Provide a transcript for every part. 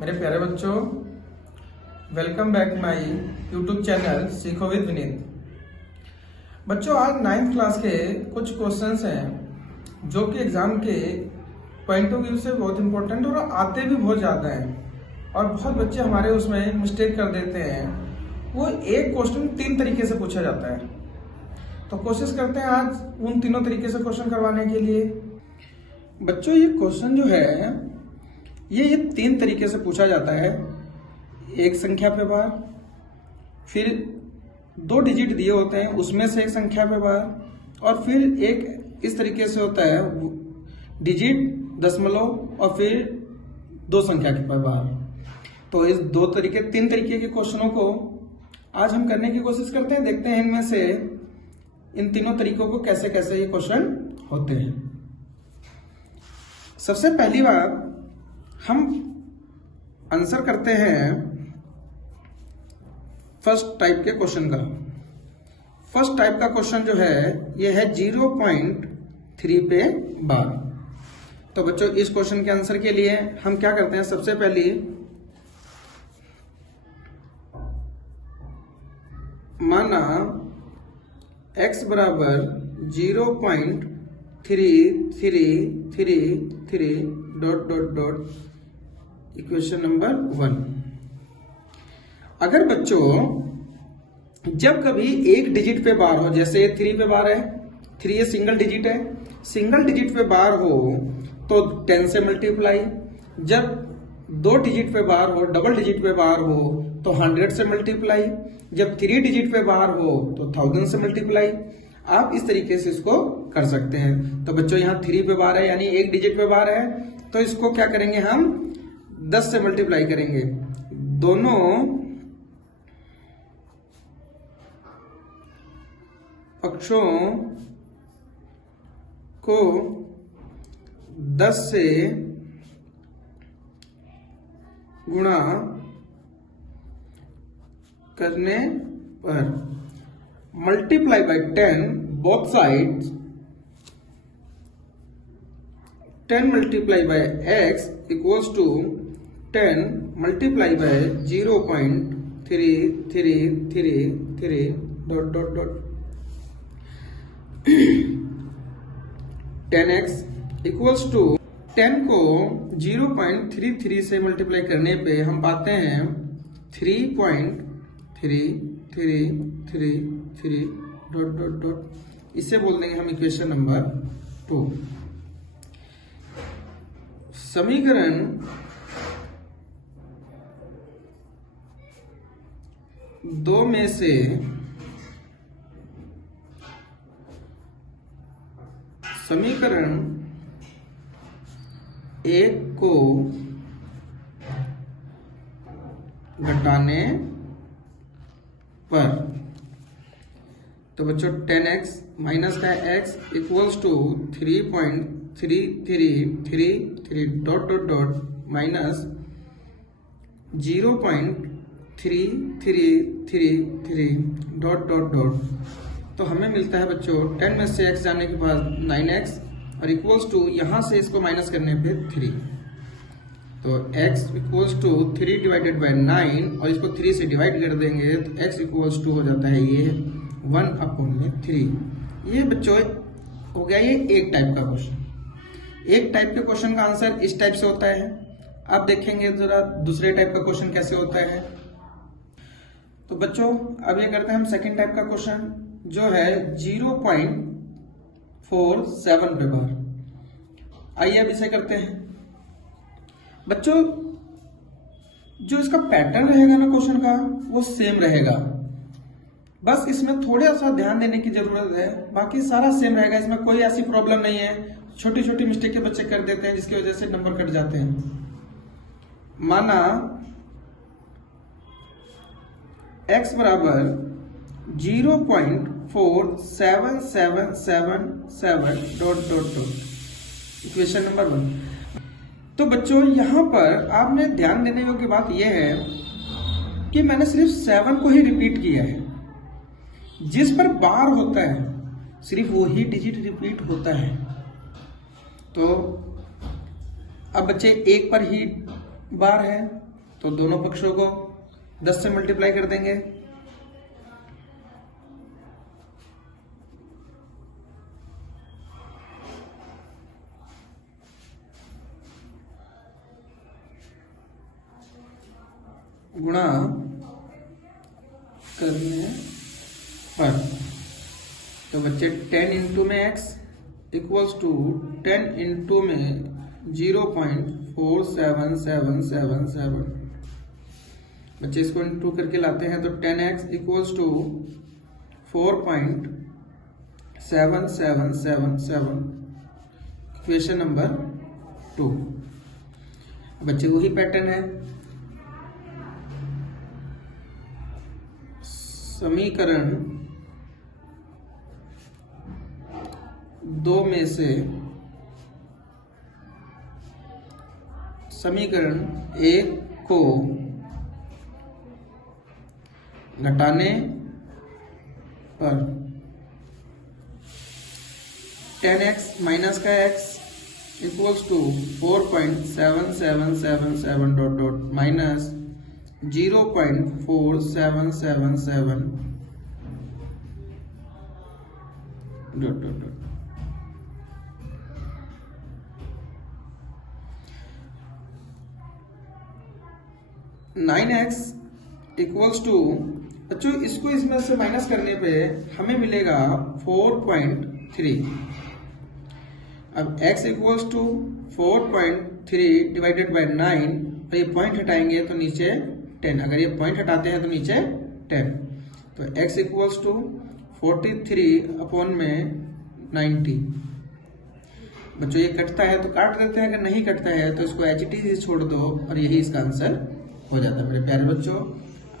मेरे प्यारे बच्चों, welcome back my YouTube channel सीखो विद विनीत। बच्चों, आज 9th क्लास के कुछ क्वेश्चंस हैं जो कि एग्जाम के पॉइंट ऑफ व्यू से बहुत इंपॉर्टेंट और आते भी बहुत ज़्यादा हैं और बहुत बच्चे हमारे उसमें मिस्टेक कर देते हैं। वो एक क्वेश्चन 3 तरीके से पूछा जाता है, तो कोशिश करते हैं आज उन तीनों तरीके से क्वेश्चन करवाने के लिए। बच्चों, ये क्वेश्चन जो है ये 3 तरीके से पूछा जाता है। एक संख्या पे बार, फिर 2 डिजिट दिए होते हैं उसमें से एक संख्या पे बार, और फिर एक इस तरीके से होता है डिजिट, दशमलव और फिर 2 संख्या के पे बार। तो इस 3 तरीके के क्वेश्चनों को आज हम करने की कोशिश करते हैं। देखते हैं इनमें से इन तीनों तरीकों को कैसे कैसे ये क्वेश्चन होते हैं। सबसे पहली बात, हम आंसर करते हैं फर्स्ट टाइप के क्वेश्चन का। फर्स्ट टाइप का क्वेश्चन जो है ये है 0.3 पे बार। तो बच्चों, इस क्वेश्चन के आंसर के लिए हम क्या करते हैं, सबसे पहले माना x बराबर 0.3333 ... इक्वेशन नंबर 1। अगर बच्चों जब कभी एक डिजिट पे बार हो, जैसे 3 पे बार है, 3 ये सिंगल डिजिट है, सिंगल डिजिट पे बार हो तो 10 से मल्टीप्लाई। जब 2 डिजिट पे बार हो, डबल डिजिट पे बार हो तो 100 से मल्टीप्लाई। जब 3 डिजिट पे बार हो तो 1000 से मल्टीप्लाई। आप इस तरीके से इसको कर सकते हैं। तो बच्चों, यहाँ 3 पे बार है यानी एक डिजिट पे बार है, तो इसको क्या करेंगे, हम 10 से मल्टीप्लाई करेंगे। दोनों पक्षों को 10 से गुणा करने पर multiply by 10 both sides. 10 multiply by x equals to 10 multiply by 0.3333 ... 10x equals to 10 को 0.33 से मल्टीप्लाई करने पे हम पाते हैं 3.3333 ... इसे बोल देंगे हम इक्वेशन नंबर 2। समीकरण दो में से समीकरण 1 को घटाने पर, तो बच्चों 10x माइनस का x इक्वल्स टू 3.3333 ... माइनस 0.3333 ... तो हमें मिलता है बच्चों 10 में से x जाने के बाद 9x और इक्वल्स टू यहां से इसको माइनस करने पे 3। तो x equals to 3 divided by 9 और इसको 3 से डिवाइड कर देंगे तो x इक्वल्स टू हो जाता है ये 1/3। ये बच्चों हो गया ये एक टाइप का क्वेश्चन। एक टाइप के क्वेश्चन का आंसर इस टाइप से होता है। अब देखेंगे जरा दूसरे टाइप का क्वेश्चन कैसे होता है। तो बच्चों, अब ये करते हैं हम सेकेंड टाइप का क्वेश्चन जो है 0.47 पे बार। आइए अब इसे करते हैं। बच्चों, जो इसका पैटर्न रहेगा ना क्वेश्चन का वो सेम रहेगा, बस इसमें थोड़ा सा ध्यान देने की जरूरत है, बाकी सारा सेम रहेगा। इसमें कोई ऐसी प्रॉब्लम नहीं है। छोटी छोटी मिस्टेक के बच्चे कर देते हैं जिसकी वजह से नंबर कट जाते हैं। माना x बराबर 0.4777 ... इक्वेशन नंबर 1। तो बच्चों, यहां पर आपने ध्यान देने योग्य बात यह है कि मैंने सिर्फ 7 को ही रिपीट किया है। जिस पर बार होता है सिर्फ वही डिजिट रिपीट होता है। तो अब बच्चे 1 पर ही बार है तो दोनों पक्षों को 10 से मल्टीप्लाई कर देंगे। गुणा करने पर तो बच्चे 10 इंटू में x इक्वल्स टू 10 इंटू में 0.47777। बच्चे इसको इंटू करके लाते हैं तो 10x equals to 4.7777। Equation number 2। बच्चे वही पैटर्न है, समीकरण 2 में से समीकरण 1 को घटाने पर 10x माइनस का x equals to 4.7777 dot dot minus 0.4777 dot dot dot. Nine X equals to, बच्चों इसको इसमें से माइनस करने पे हमें मिलेगा 4.3। अब x equals to 4.3 divided by 9, तो ये पॉइंट हटाएंगे तो नीचे 10, अगर ये पॉइंट हटाते हैं तो नीचे 10, तो x इक्वल्स टू 43 अपॉन में 90। बच्चों ये कटता है तो काट देते हैं, अगर नहीं कटता है तो इसको एच टी से छोड़ दो और यही इसका आंसर हो जाता है। मेरे प्यारे बच्चों,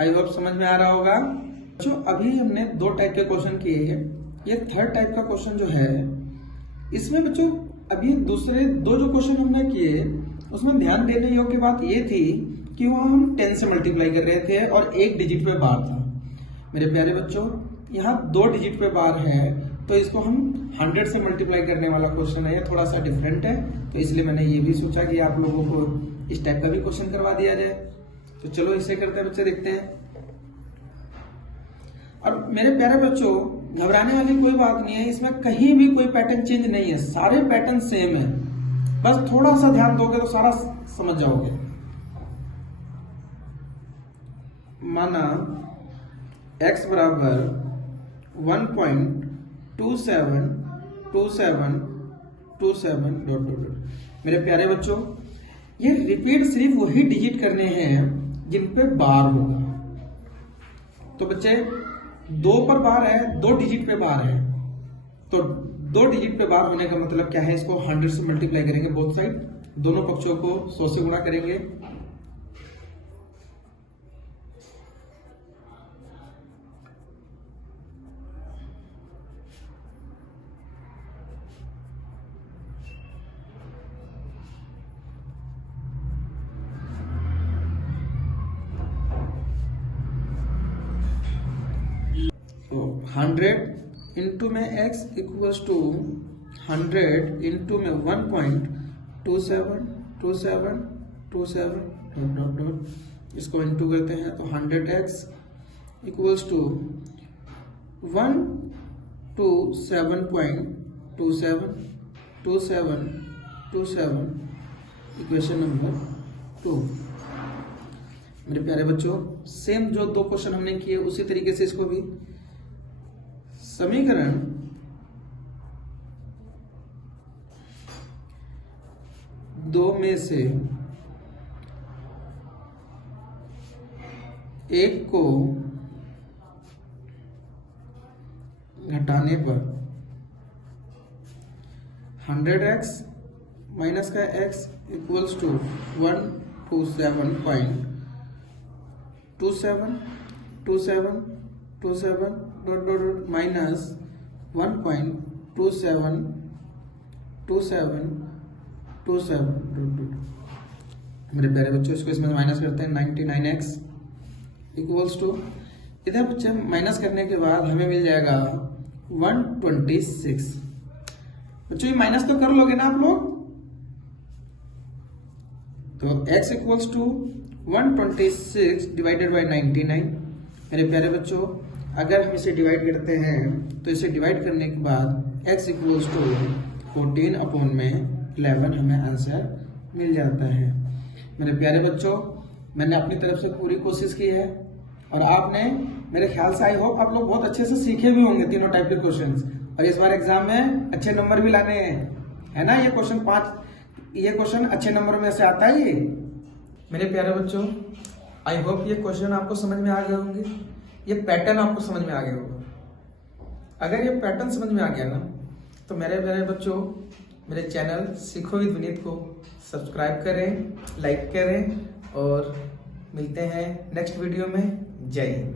आई होप समझ में आ रहा होगा। बच्चों अभी हमने 2 टाइप के क्वेश्चन किए हैं, ये थर्ड टाइप का क्वेश्चन जो है इसमें बच्चों अभी दूसरे 2 जो क्वेश्चन हमने किए उसमें ध्यान देने योग्य बात ये थी कि वहां हम 10 से मल्टीप्लाई कर रहे थे और 1 डिजिट पे बार था। मेरे प्यारे बच्चों यहाँ 2 डिजिट पे बार है तो इसको हम 100 से मल्टीप्लाई करने वाला क्वेश्चन है, थोड़ा सा डिफरेंट है, तो इसलिए मैंने ये भी सोचा कि आप लोगों को इस टाइप का भी क्वेश्चन करवा दिया जाए। तो चलो इसे करते हैं बच्चे, देखते हैं। और मेरे प्यारे बच्चों घबराने वाली कोई बात नहीं है, इसमें कहीं भी कोई पैटर्न चेंज नहीं है, सारे पैटर्न सेम है, बस थोड़ा सा ध्यान दोगे तो सारा समझ जाओगे। माना x बराबर 1.272727 डॉट डॉट डॉट। मेरे प्यारे बच्चों ये रिपीट सिर्फ वही डिजिट करने हैं जिन पे बार होगा। तो बच्चे 2 पर बार है, 2 डिजिट पे बार है, तो 2 डिजिट पे बार होने का मतलब क्या है, इसको 100 से मल्टीप्लाई करेंगे बोथ साइड, दोनों पक्षों को 100 से गुणा करेंगे। तो 100 इंटू में x इक्वल्स टू 100 इंटू में 1.272727 डॉट डॉट डॉट, इसको इंटू करते हैं तो 100x equals to 127.272727 equation number 2। मेरे प्यारे बच्चों सेम जो 2 क्वेश्चन हमने किए उसी तरीके से इसको भी समीकरण 2 में से 1 को घटाने पर 100x माइनस का x equals to 127.272727 dot dot dot minus 1.272727 dot dot. मेरे प्यारे बच्चों इसको इसमें माइनस करते हैं 99x इक्वल्स टू, इधर बच्चे माइनस करने के बाद हमें मिल जाएगा 126। बच्चों ये माइनस तो कर लोगे ना आप लोग, तो x equals to 126 divided by 99। मेरे प्यारे बच्चों, अगर हम इसे डिवाइड करते हैं तो इसे डिवाइड करने के बाद x इक्वल्स टू 14 अपॉन में 11 हमें आंसर मिल जाता है। मेरे प्यारे बच्चों, मैंने अपनी तरफ से पूरी कोशिश की है और आपने, मेरे ख्याल से आई होप आप लोग बहुत अच्छे से सीखे भी होंगे तीनों टाइप के क्वेश्चंस, और इस बार एग्जाम में अच्छे नंबर भी लाने हैं, है ना। ये क्वेश्चन अच्छे नंबर में से आता है ये। मेरे प्यारे बच्चों, आई होप ये क्वेश्चन आपको समझ में आ गए होंगे, ये पैटर्न आपको समझ में आ गया होगा। अगर ये पैटर्न समझ में आ गया ना, तो मेरे प्यारे बच्चों, मेरे चैनल सीखो विद विनीत को सब्सक्राइब करें, लाइक करें और मिलते हैं नेक्स्ट वीडियो में। जय हिंद।